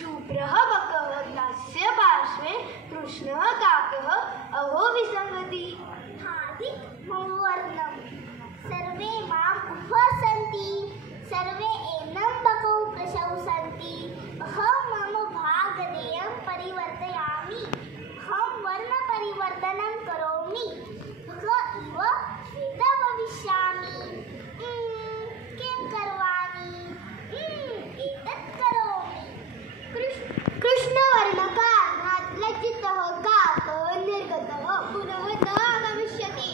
शुभ्रः बकः तस्य पार्श्वे कृष्णः काकः अहो विसङ्गति। हार्दिक मम वर्णम् सर्वे माम् उपहसन्ति, सर्वे एनं बकौ प्रशंसन्ति। अहं मम भागधेयं परिवर्तयामि, अहं वर्णपरिवर्तनं करोमि, बक इव श्वेतः भविष्यामि। किं करवाणि? एतत् करोमि। कृष्णवर्णकार्णात् लज्जितः काकः निर्गतः पुनः न आगमिष्यति।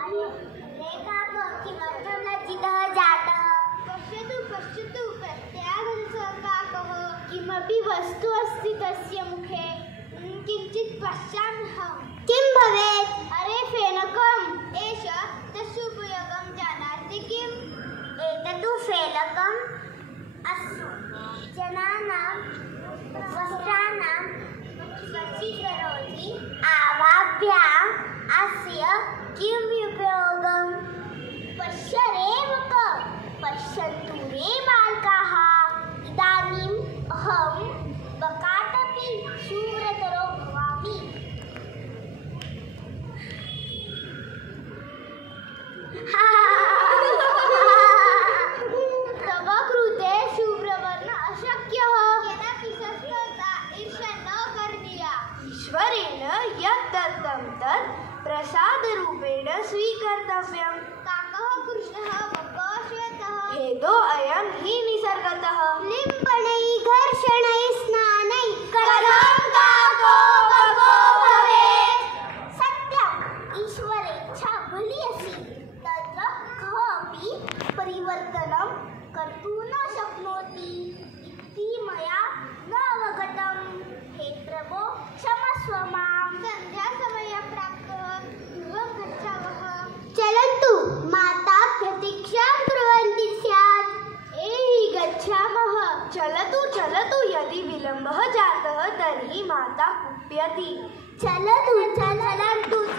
अरे काकः, किमर्थं लज्जितः जातः? पश्यतु प्रत्यागतः काकः। किमपि वस्तु अस्ति तस्य मुखे। किञ्चित् पश्याम्यहम्। किं भवेत्? अरे फेनकम्, एष तस्य उपयोगं जानाति किम्? एतत्तु फेनकम् अस्तु। जनानां वस्त्राणां स्वच्छीकरोति। आवाभ्याम् अस्य किम् उपयोगम्? पश्य रे बक, पश्यन्तु रे बालकाः, इदानीम् अहं बकाटपि शुभ्रतरो भवामि। तव कृते शुभ्रवर्ण अशक्यः। केनापि संस्कृता ईर्ष्या न करणीया। ईश्वरेण यत् दत्तं तत् प्रसादरूपेण स्वीकर्तव्यम्। काकः, कृष्णः, बकः, श्वेतः भेदो अयं हि निसर्गतः। लिम्पणैः घर्षणैः स्नानैः कथं काको बको भवेत्? सत्यम्, ईश्वरेच्छा भली असि, तत्र कः अपि परिवर्तनं कर्तुं न शक्नोति इति मया न अवगतम्। हे प्रभो, क्षमस्व माम्। सन्ध्यासमयः प्राप्तः, गृहं गच्छावः। चलन्तु, माता प्रतीक्षां कुर्वन्ती स्यात्। एहि गच्छामः। चलतु, यदि विलम्बः जातः तर्हि माता कुप्यति। चलन्तु, चलन्तु।